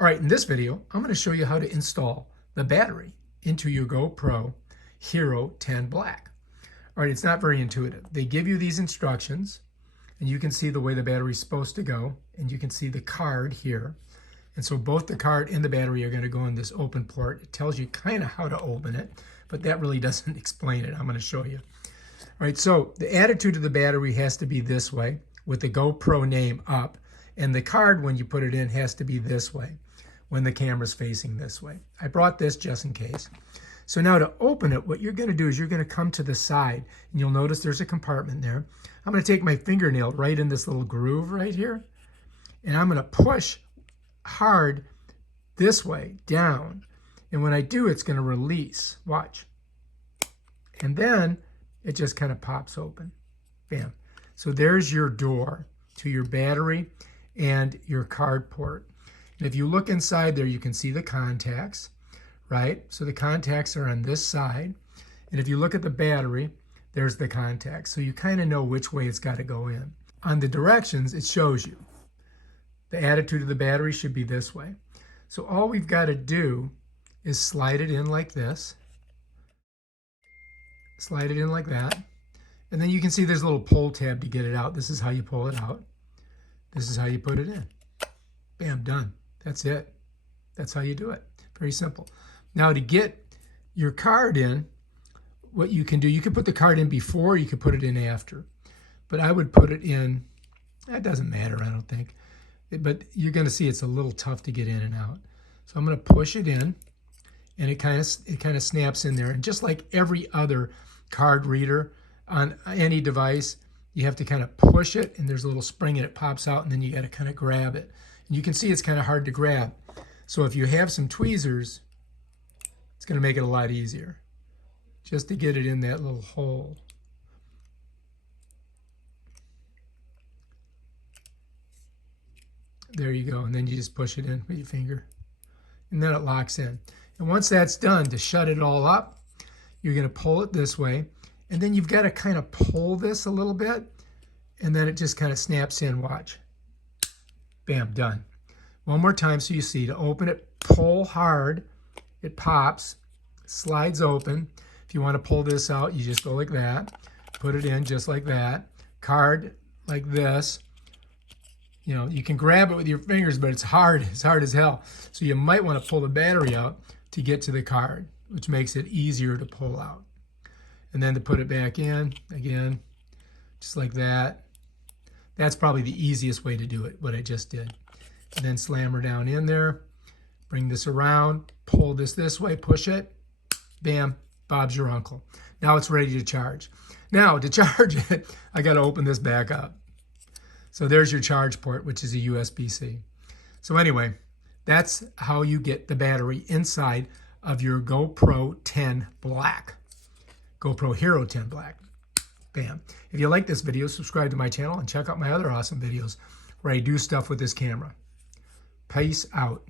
All right, in this video, I'm going to show you how to install the battery into your GoPro Hero 10 Black. All right, it's not very intuitive. They give you these instructions, and you can see the way the battery is supposed to go, and you can see the card here. And so both the card and the battery are going to go in this open port. It tells you kind of how to open it, but that really doesn't explain it. I'm going to show you. All right, so the attitude of the battery has to be this way with the GoPro name up, and the card, when you put it in, has to be this way when the camera's facing this way. I brought this just in case. So now to open it, what you're going to do is you're going to come to the side, and you'll notice there's a compartment there. I'm going to take my fingernail right in this little groove right here, and I'm going to push hard this way down. And when I do, it's going to release. Watch. And then it just kind of pops open. Bam. So there's your door to your battery and your card port. And if you look inside there, you can see the contacts, right? So the contacts are on this side. And if you look at the battery, there's the contacts. So you kind of know which way it's got to go in. On the directions, it shows you. The attitude of the battery should be this way. So all we've got to do is slide it in like this. Slide it in like that. And then you can see there's a little pull tab to get it out. This is how you pull it out. This is how you put it in. Bam, done. That's it. That's how you do it. Very simple. Now to get your card in, what you can do, you can put the card in before, you can put it in after. But I would put it in, that doesn't matter, I don't think. But you're going to see it's a little tough to get in and out. So I'm going to push it in, and it kind of snaps in there. And just like every other card reader on any device, you have to kind of push it, and there's a little spring and it pops out, and then you got to kind of grab it. And you can see it's kind of hard to grab. So if you have some tweezers, it's going to make it a lot easier just to get it in that little hole. There you go. And then you just push it in with your finger, and then it locks in. And once that's done, to shut it all up, you're going to pull it this way, and then you've got to kind of pull this a little bit, and then it just kind of snaps in. Watch. Bam, done. One more time so you see. To open it, pull hard. It pops, slides open. If you want to pull this out, you just go like that. Put it in just like that. Card like this. You know, you can grab it with your fingers, but it's hard. It's hard as hell. So you might want to pull the battery out to get to the card, which makes it easier to pull out. And then to put it back in, again, just like that. That's probably the easiest way to do it, what I just did. And then slam her down in there, bring this around, pull this way, push it, bam, Bob's your uncle. Now it's ready to charge. Now to charge it, I got to open this back up. So there's your charge port, which is a USB-C. So anyway, that's how you get the battery inside of your GoPro 10 Black. GoPro Hero 10 Black. Bam. If you like this video, subscribe to my channel and check out my other awesome videos where I do stuff with this camera. Peace out.